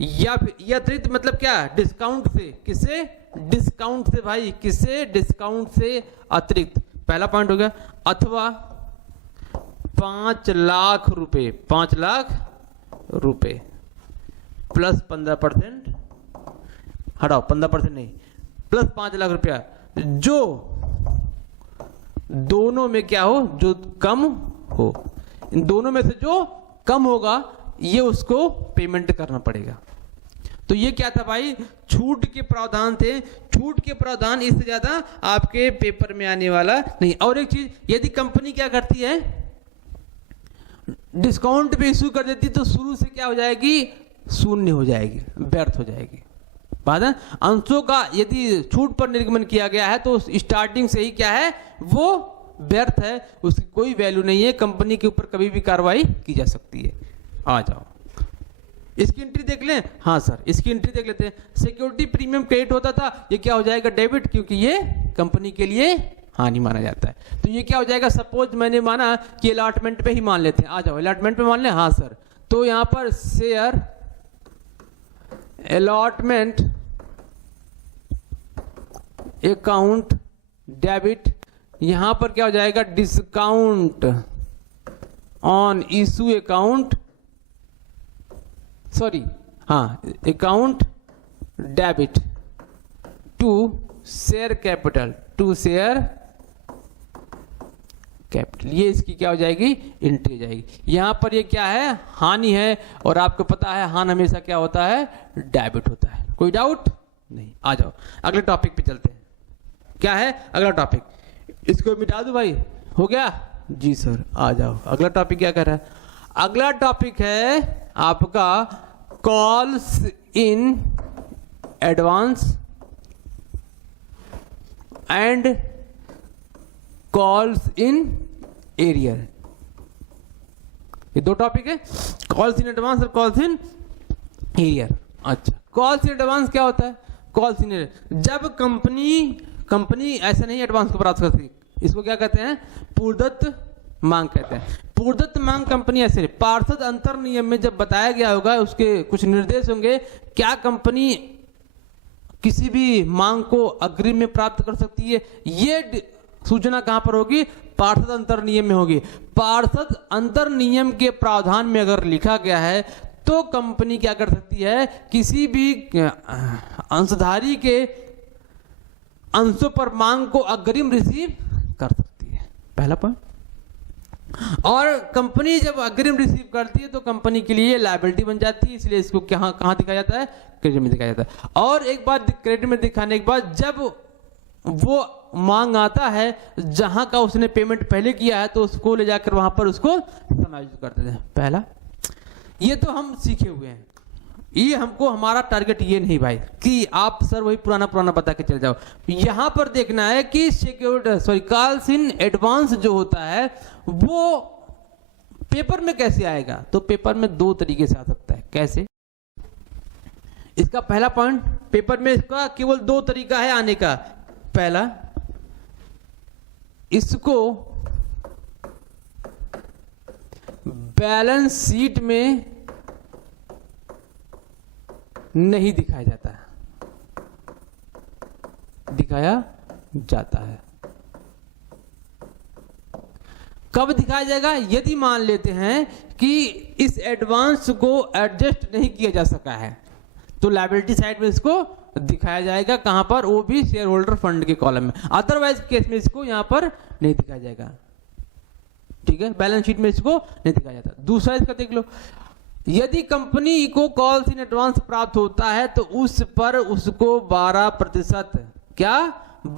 या फिर अतिरिक्त मतलब क्या, डिस्काउंट से। किसे? डिस्काउंट से भाई, किसे? डिस्काउंट से अतिरिक्त, पहला पॉइंट हो गया। अथवा 5 लाख रुपए प्लस 15%, हटाओ 15% नहीं, प्लस 5 लाख रुपया, जो दोनों में क्या हो, जो कम हो, इन दोनों में से जो कम होगा ये उसको पेमेंट करना पड़ेगा। तो ये क्या था भाई? छूट के प्रावधान थे। छूट के प्रावधान, इससे ज्यादा आपके पेपर में आने वाला नहीं। और एक चीज, यदि कंपनी क्या करती है, डिस्काउंट पे इश्यू कर देती, तो शुरू से क्या हो जाएगी, शून्य हो जाएगी, व्यर्थ हो जाएगी। बात है, अंशों का यदि छूट पर निर्गमन किया गया है तो स्टार्टिंग से ही क्या है, वो व्यर्थ है, उसकी कोई वैल्यू नहीं है, कंपनी के ऊपर कभी भी कार्रवाई की जा सकती है। आ जाओ, इसकी एंट्री देख लें। हाँ सर, इसकी एंट्री देख लेते हैं। सिक्योरिटी प्रीमियम क्रेडिट होता था, ये क्या हो जाएगा, डेबिट, क्योंकि ये कंपनी के लिए हानि माना जाता है। तो ये क्या हो जाएगा, सपोज मैंने माना कि अलॉटमेंट पे ही मान लेते हैं। आ जाओ, अलॉटमेंट पे मान लें। हाँ सर, तो यहां पर शेयर अलॉटमेंट अकाउंट डेबिट, यहां पर क्या हो जाएगा, discount on issue account, sorry, हाँ, account debit to share capital, ये इसकी क्या हो जाएगी, एंट्री जाएगी। यहां पर ये क्या है, हानि है, और आपको पता है हानि हमेशा क्या होता है, डेबिट होता है। कोई डाउट नहीं? आ जाओ, अगले टॉपिक पे चलते हैं। क्या है अगला टॉपिक? इसको मिटा दो भाई, हो गया जी सर। आ जाओ, अगला टॉपिक क्या कर रहा है? अगला टॉपिक है आपका calls in advance and calls in arrear. ये दो टॉपिक है, कॉल्स इन एडवांस और कॉल्स इन एरियर। अच्छा, कॉल्स इन एडवांस क्या होता है? कॉल्स इन एरियर, जब कंपनी ऐसा नहीं एडवांस को प्राप्त करती, इसको क्या कहते हैं, पूर्वदत्त मांग कहते हैं। पूर्वदत्त मांग कंपनी ऐसे पार्षद अंतर नियम में जब बताया गया होगा, उसके कुछ निर्देश होंगे, क्या कंपनी किसी भी मांग को अग्रिम में प्राप्त कर सकती है, ये सूचना कहां पर होगी? पार्षद अंतर नियम में होगी। पार्षद अंतर नियम के प्रावधान में अगर लिखा गया है तो कंपनी क्या कर सकती है? किसी भी अंशधारी के अंशों पर मांग को अग्रिम रिसीव कर सकती है, पहला पॉइंट। और कंपनी जब अग्रिम रिसीव करती है तो कंपनी के लिए लायबिलिटी बन जाती है, इसलिए इसको कहां दिखाया जाता है? क्रेडिट में दिखाया जाता है। और एक बात क्रेडिट में दिखाने के बाद जब वो मांग आता है जहां का उसने पेमेंट पहले किया है तो उसको ले जाकर वहां पर उसको समायोजित कर देते हैं, पहला। ये तो हम सीखे हुए हैं, ये हमको हमारा टारगेट ये नहीं भाई कि आप सर वही पुराना बता के चले जाओ। यहां पर देखना है कि कॉल्स इन एडवांस जो होता है वो पेपर में कैसे आएगा। तो पेपर में दो तरीके से आ सकता है। कैसे? इसका पहला पॉइंट, पेपर में इसका केवल दो तरीका है आने का। पहला, इसको बैलेंस शीट में नहीं दिखाया जाता है, दिखाया जाता है। कब दिखाया जाएगा? यदि मान लेते हैं कि इस एडवांस को एडजस्ट नहीं किया जा सका है तो लायबिलिटी साइड में इसको दिखाया जाएगा। कहां पर? वो भी शेयर होल्डर फंड के कॉलम में। अदरवाइज केस में इसको यहां पर नहीं दिखाया जाएगा, ठीक है, बैलेंस शीट में इसको नहीं दिखाया जाता। दूसरा इसका देख लो, यदि कंपनी को कॉल्स इन एडवांस प्राप्त होता है तो उस पर उसको 12% क्या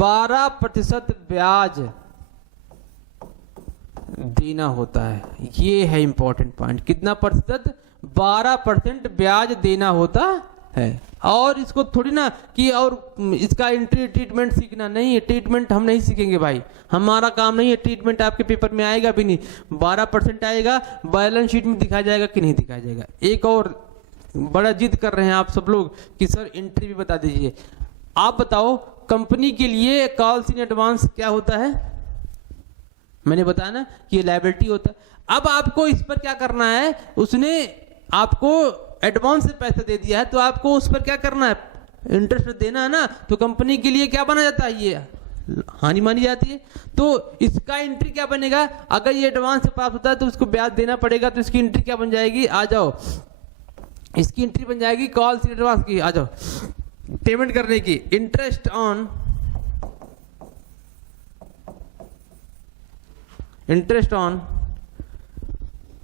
12% ब्याज देना होता है। ये है इंपॉर्टेंट पॉइंट। कितना प्रतिशत? 12% ब्याज देना होता है। और इसको थोड़ी ना कि और इसका एंट्री ट्रीटमेंट सीखना नहीं है, ट्रीटमेंट हम नहीं सीखेंगे भाई, हमारा काम नहीं है। ट्रीटमेंट आपके पेपर में आएगा भी नहीं, 12% आएगा, बैलेंस शीट में दिखाया जाएगा कि नहीं दिखाया जाएगा। एक और बड़ा जिद कर रहे हैं आप सब लोग कि सर एंट्री भी बता दीजिए। आप बताओ कंपनी के लिए कॉल्स इन एडवांस क्या होता है? मैंने बताया ना कि ये लायबिलिटी होता है। अब आपको इस पर क्या करना है? उसने आपको एडवांस से पैसे दे दिया है तो आपको उस पर क्या करना है? इंटरेस्ट देना है ना। तो कंपनी के लिए क्या बना जाता है? ये हानि मानी जाती है। तो इसका एंट्री क्या बनेगा? अगर ये एडवांस से प्राप्त होता है तो उसको ब्याज देना पड़ेगा, तो इसकी एंट्री क्या बन जाएगी? आ जाओ, इसकी एंट्री बन जाएगी कॉल्स इन एडवांस की। आ जाओ, पेमेंट करने की, interest on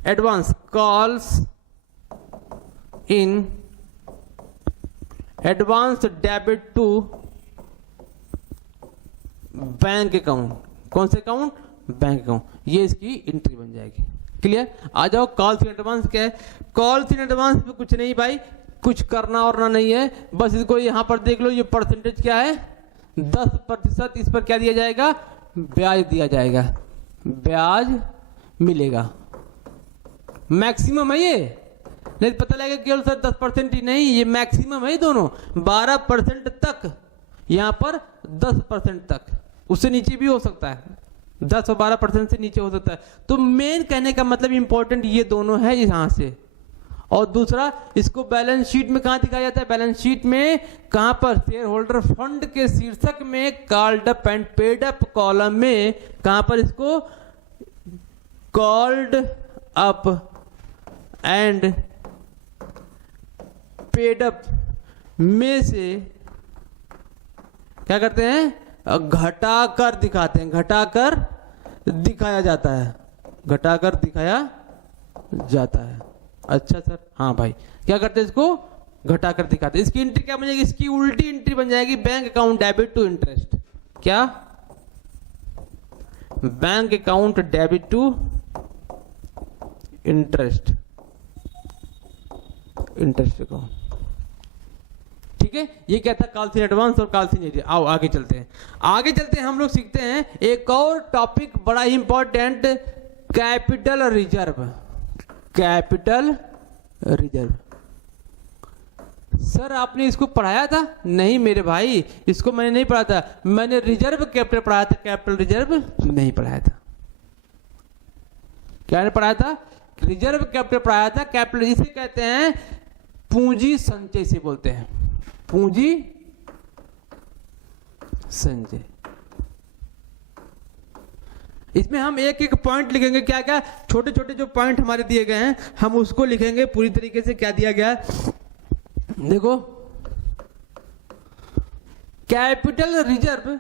advance calls in advance debit to bank account. कौन से अकाउंट? Bank account. ये इसकी एंट्री बन जाएगी। क्लियर? आ जाओ, कॉल्स इन एडवांस क्या है? कॉल्स इन एडवांस में कुछ नहीं भाई, कुछ करना और ना नहीं है, बस इसको यहां पर देख लो। ये परसेंटेज क्या है? 10%। इस पर क्या दिया जाएगा? ब्याज दिया जाएगा, ब्याज मिलेगा। मैक्सिमम है ये, नहीं पता लगेगा केवल सर 10% ही नहीं, ये मैक्सिमम है दोनों। 12% तक, यहां पर 10% तक, उससे नीचे भी हो सकता है, 10 और 12% से नीचे हो सकता है। तो मेन कहने का मतलब इंपॉर्टेंट ये दोनों है यहां से। और दूसरा, इसको बैलेंस शीट में कहां दिखाया जाता है? बैलेंस शीट में कहां पर? शेयर होल्डर फंड के शीर्षक में called up and paid up column में। कहां पर इसको? Called up and paid up में से क्या करते हैं? घटाकर दिखाते हैं, घटाकर दिखाया जाता है, घटाकर दिखाया जाता है। अच्छा सर, हाँ भाई, क्या करते हैं? इसको घटाकर दिखाते हैं। इसकी एंट्री क्या बन जाएगी? इसकी उल्टी एंट्री बन जाएगी, bank account debit to interest. क्या? Bank account debit to interest, interest account, ठीक है। ये क्या था? कॉल्स इन एडवांस और कॉल्स इन एरिया। आओ आगे चलते हैं, आगे चलते हैं। हम लोग सीखते हैं एक और टॉपिक बड़ा ही important, capital reserve. Capital reserve sir आपने इसको पढ़ाया था? नहीं मेरे भाई, इसको मैंने नहीं पढ़ा था, मैंने रिजर्व कैपिटल पढ़ाया था, कैपिटल रिजर्व नहीं पढ़ाया था। क्या पढ़ाया था? रिजर्व कैपिटल पढ़ाया था। कैपिटल इसे कहते हैं पूंजी संचय से बोलते हैं, पूंजी संचय। इसमें हम एक एक पॉइंट लिखेंगे, क्या क्या छोटे छोटे जो पॉइंट हमारे दिए गए हैं हम उसको लिखेंगे पूरी तरीके से। क्या दिया गया है देखो, कैपिटल रिजर्व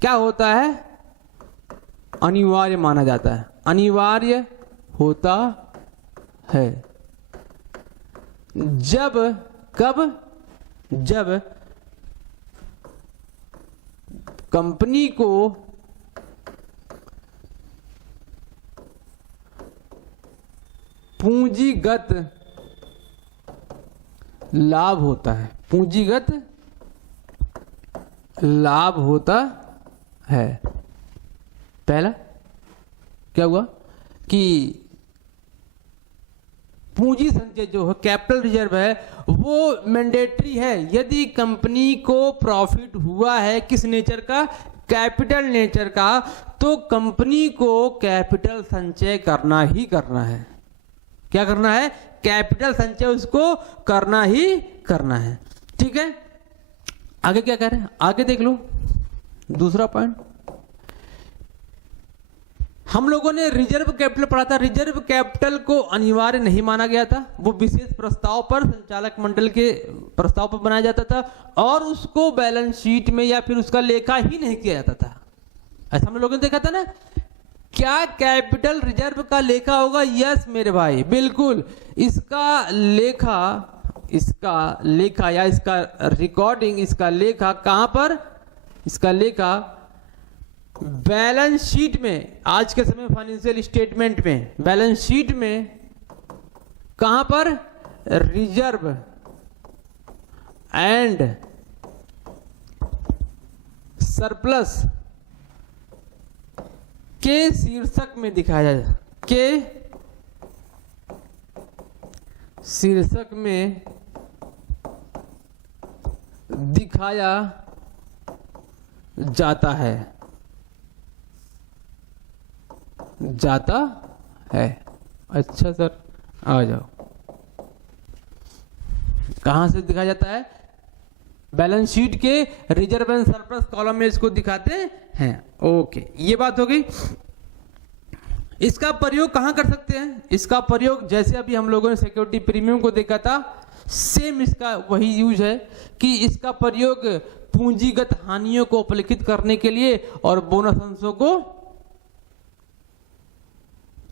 क्या होता है? अनिवार्य माना जाता है, अनिवार्य होता है जब, कब? जब कंपनी को पूंजीगत लाभ होता है, पूंजीगत लाभ होता है। पहला क्या हुआ कि पूंजी संचय जो है कैपिटल रिजर्व है वो मैंडेटरी है यदि कंपनी को प्रॉफिट हुआ है, किस नेचर का? कैपिटल नेचर का, तो कंपनी को कैपिटल संचय करना ही करना है। क्या करना है? कैपिटल संचय उसको करना ही करना है। ठीक है, आगे क्या कह रहे हैं? आगे देख लो दूसरा पॉइंट। हम लोगों ने रिजर्व कैपिटल पढ़ा था। रिजर्व कैपिटल को अनिवार्य नहीं माना गया था, वो विशेष प्रस्ताव पर, संचालक मंडल के प्रस्ताव पर बनाया जाता था और उसको बैलेंस शीट में या फिर उसका लेखा ही नहीं किया जाता था। ऐसा हम लोगों ने देखा था ना। क्या कैपिटल रिजर्व का लेखा होगा? यस मेरे भाई, बिल्कुल। इसका लेखा या इसका रिकॉर्डिंग, इसका लेखा कहां पर? इसका लेखा बैलेंस शीट में, आज के समय फाइनेंशियल स्टेटमेंट में, बैलेंस शीट में कहां पर? रिजर्व एंड सरप्लस के शीर्षक में दिखाया जाए, के शीर्षक में दिखाया जाता है, जाता है। अच्छा सर आ जाओ, कहां से दिखाया जाता है? बैलेंस शीट के रिजर्व एंड सरप्लस कॉलम में इसको दिखाते हैं। ओके, ये बात हो गई। इसका प्रयोग कहां कर सकते हैं? इसका प्रयोग जैसे अभी हम लोगों ने सिक्योरिटी प्रीमियम को देखा था, सेम इसका वही यूज है कि इसका प्रयोग पूंजीगत हानियों को अपलिखित करने के लिए और बोनस अंशों को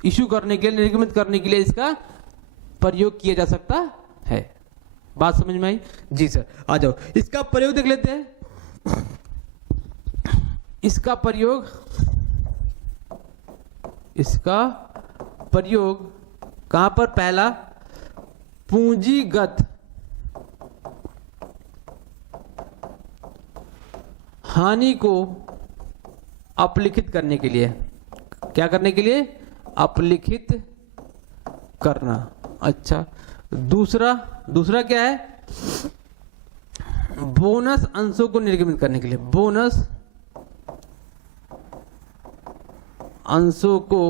इशू करने के लिए, निगमित करने के लिए इसका प्रयोग किया जा सकता है। बात समझ में आई? जी सर, आ जाओ इसका प्रयोग देख लेते हैं। इसका प्रयोग कहां पर? पहला, पूंजीगत हानि को अपलिखित करने के लिए। क्या करने के लिए? अपलिखित करना। अच्छा, दूसरा क्या है? बोनस अंशों को निर्गमित करने के लिए, बोनस अंशों को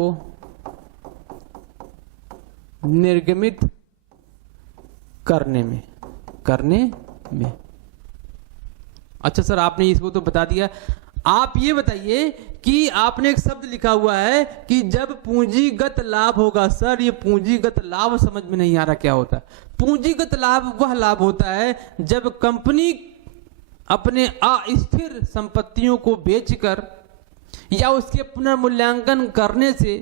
निर्गमित करने में। अच्छा सर, आपने इसको तो बता दिया। आप ये बताइए कि आपने एक शब्द लिखा हुआ है कि जब पूंजीगत लाभ होगा। सर ये पूंजीगत लाभ समझ में नहीं आ रहा क्या होता है? पूंजीगत लाभ वह लाभ होता है जब कंपनी अपने अस्थिर संपत्तियों को बेचकर या उसके पुनर्मूल्यांकन करने से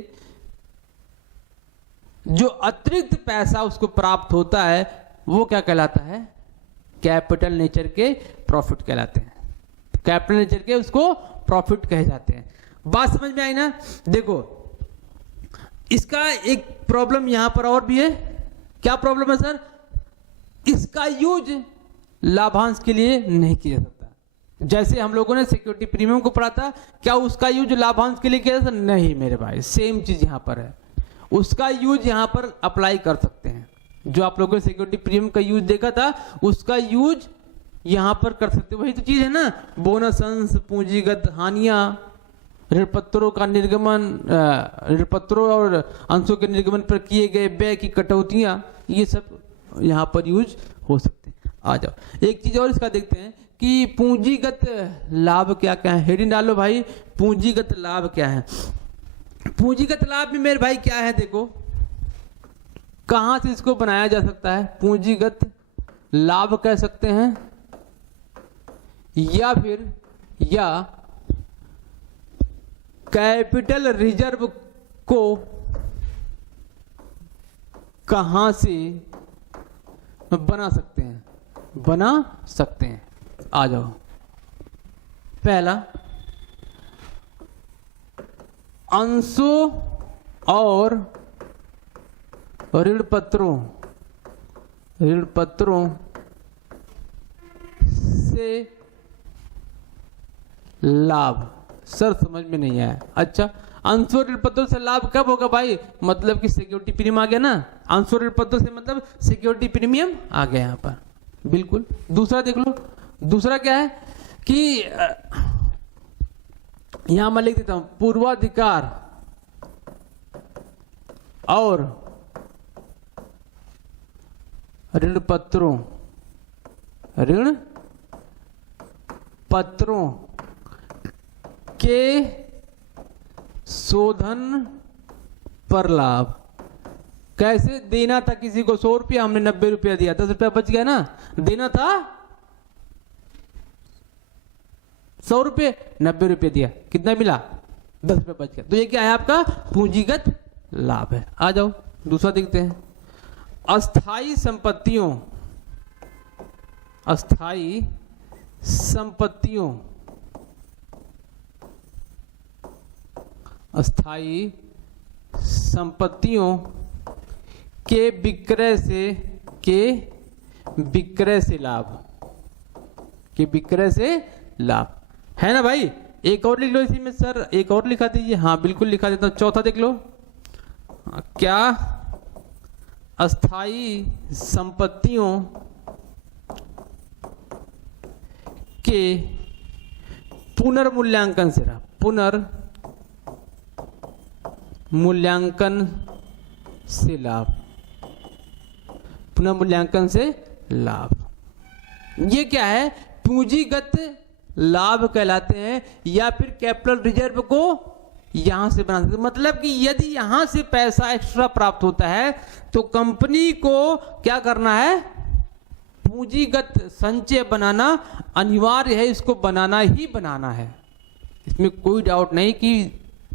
जो अतिरिक्त पैसा उसको प्राप्त होता है वो क्या कहलाता है? कैपिटल नेचर के प्रॉफिट कहलाते हैं। कैपिटल नेचर के उसको प्रॉफिट कहे जाते हैं। बात समझ में आई ना? देखो इसका एक प्रॉब्लम यहां पर और भी है। क्या प्रॉब्लम है सर? इसका यूज लाभांश के लिए नहीं किया जा सकता। जैसे हम लोगों ने सिक्योरिटी प्रीमियम को पढ़ा था, क्या उसका यूज लाभांश के लिए किया जा सकता? नहीं मेरे भाई, सेम चीज यहां पर है। उसका यूज यहां पर अप्लाई कर सकते हैं। जो आप लोगों ने सिक्योरिटी प्रीमियम का यूज देखा था उसका यूज यहां पर कर सकते हो। वही तो चीज है ना, बोनस अंश, पूंजीगत हानियां ऋण पत्रों का निर्गमन, ऋण पत्रों और अंशों के निर्गमन पर किए गए व्यय की कटौतियां, ये सब यहाँ पर यूज हो सकते हैं। आ जाओ एक चीज और इसका देखते हैं कि पूंजीगत लाभ क्या क्या है। हेडिंग डालो भाई, पूंजीगत लाभ क्या है। पूंजीगत लाभ में मेरे भाई क्या है, देखो कहां से इसको बनाया जा सकता है। पूंजीगत लाभ कह सकते हैं या कैपिटल रिजर्व को कहां से बना सकते हैं। आ जाओ, पहला अंशों और ऋण पत्रों से लाभ। सर समझ में नहीं आया। अच्छा, अंशों ऋण पत्रों से लाभ कब होगा भाई, मतलब कि सिक्योरिटी प्रीमियम आ गया ना। अंशों ऋण पत्रों से मतलब सिक्योरिटी प्रीमियम आ गया यहाँ पर, बिल्कुल। दूसरा देख लो, दूसरा क्या है कि यहां मैं लिख देता हूं, पूर्वाधिकार और ऋण पत्रों के शोधन पर लाभ। कैसे देना था किसी को 100 रुपया, हमने 90 रुपया दिया, 10 रुपया बच गया ना। देना था 100 रुपये, 90 रुपये दिया, कितना मिला, 10 रुपये बच गया। तो ये क्या है, आपका पूंजीगत लाभ है। आ जाओ दूसरा देखते हैं, अस्थाई संपत्तियों के विक्रय से लाभ है ना भाई। एक और लिख लो इसी में सर, एक और लिखा दीजिए। हाँ बिल्कुल लिखा देता हूं। चौथा देख लो, क्या अस्थाई संपत्तियों के पुनर्मूल्यांकन से लाभ। ये क्या है, पूंजीगत लाभ कहलाते हैं, या फिर कैपिटल रिजर्व को यहां से बना सकते। मतलब कि यदि यहां से पैसा एक्स्ट्रा प्राप्त होता है तो कंपनी को क्या करना है, पूंजीगत संचय बनाना अनिवार्य है, इसको बनाना ही बनाना है। इसमें कोई डाउट नहीं कि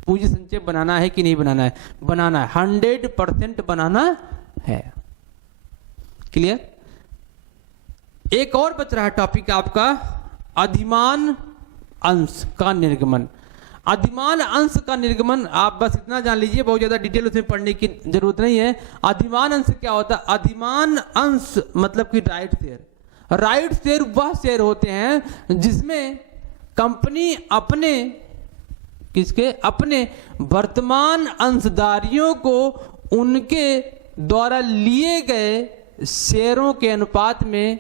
पूंजी संचय बनाना है कि नहीं बनाना है, बनाना है, 100% बनाना है। क्लियर। एक और बच रहा है टॉपिक आपका, अधिमान अंश का निर्गमन। अधिमान अंश का निर्गमन आप बस इतना जान लीजिए, बहुत ज्यादा डिटेल उसमें पढ़ने की जरूरत नहीं है। अधिमान अंश क्या होता है, अधिमान अंश मतलब कि राइट शेयर। राइट शेयर वह शेयर होते हैं जिसमें कंपनी अपने वर्तमान अंशधारियों को उनके द्वारा लिए गए शेयरों के अनुपात में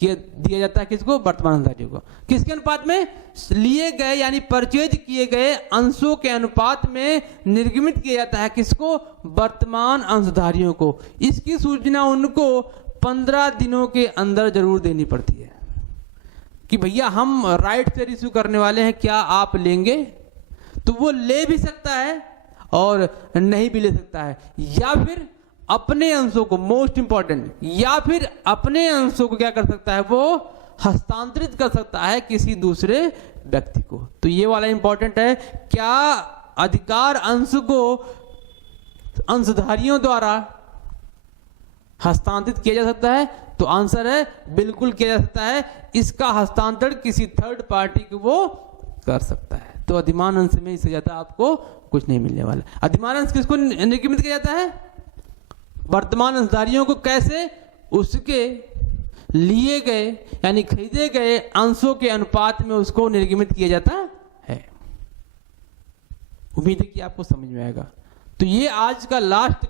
दिया जाता है। किसको, वर्तमान अंशधारियों को। किसके अनुपात में, लिए गए यानी परचेज किए गए अंशों के अनुपात में निर्गमित किया जाता है। किसको, वर्तमान अंशधारियों को। इसकी सूचना उनको 15 दिनों के अंदर जरूर देनी पड़ती है कि भैया हम राइट शेयर इश्यू करने वाले हैं, क्या आप लेंगे। तो वो ले भी सकता है और नहीं भी ले सकता है, या फिर अपने अंशों को, मोस्ट इंपॉर्टेंट, या फिर अपने अंशों को क्या कर सकता है, वो हस्तांतरित कर सकता है किसी दूसरे व्यक्ति को। तो ये वाला इंपॉर्टेंट है, क्या अधिकार अंश को अंशधारियों द्वारा हस्तांतरित किया जा सकता है। तो आंसर है बिल्कुल किया जा सकता है। इसका हस्तांतरण किसी थर्ड पार्टी को वो कर सकता है। तो अधिमान अंश में इससे ज्यादा आपको कुछ नहीं मिलने वाला। अधिमान अंश किसको निर्गमित किया जाता है, वर्तमान अंशधारियों को। कैसे, उसके लिए गए यानी खरीदे गए अंशों के अनुपात में उसको निर्गमित किया जाता है। उम्मीद है कि आपको समझ में आएगा। तो ये आज का लास्ट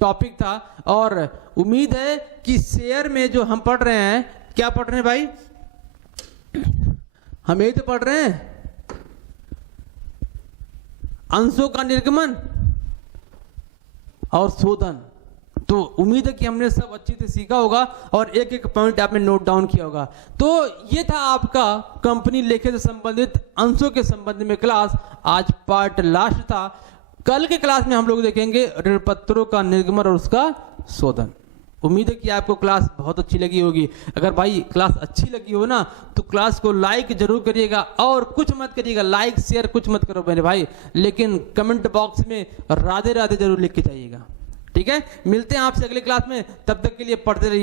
टॉपिक था, और उम्मीद है कि शेयर में जो हम पढ़ रहे हैं, क्या पढ़ रहे हैं भाई, हम यही तो पढ़ रहे हैं, अंशों का निर्गमन और शोधन। तो उम्मीद है कि हमने सब अच्छे से सीखा होगा और एक एक पॉइंट आपने नोट डाउन किया होगा। तो ये था आपका कंपनी लेखे से संबंधित अंशों के संबंध में क्लास। आज पार्ट लास्ट था। कल के क्लास में हम लोग देखेंगे ऋण पत्रों का निर्गमन और उसका शोधन। उम्मीद है कि आपको क्लास बहुत अच्छी लगी होगी। अगर भाई क्लास अच्छी लगी हो ना तो क्लास को लाइक जरूर करिएगा और कुछ मत करिएगा, लाइक शेयर कुछ मत करो मेरे भाई, लेकिन कमेंट बॉक्स में राधे राधे जरूर लिख के जाइएगा। ठीक है, मिलते हैं आपसे अगले क्लास में, तब तक के लिए पढ़ते रहिए।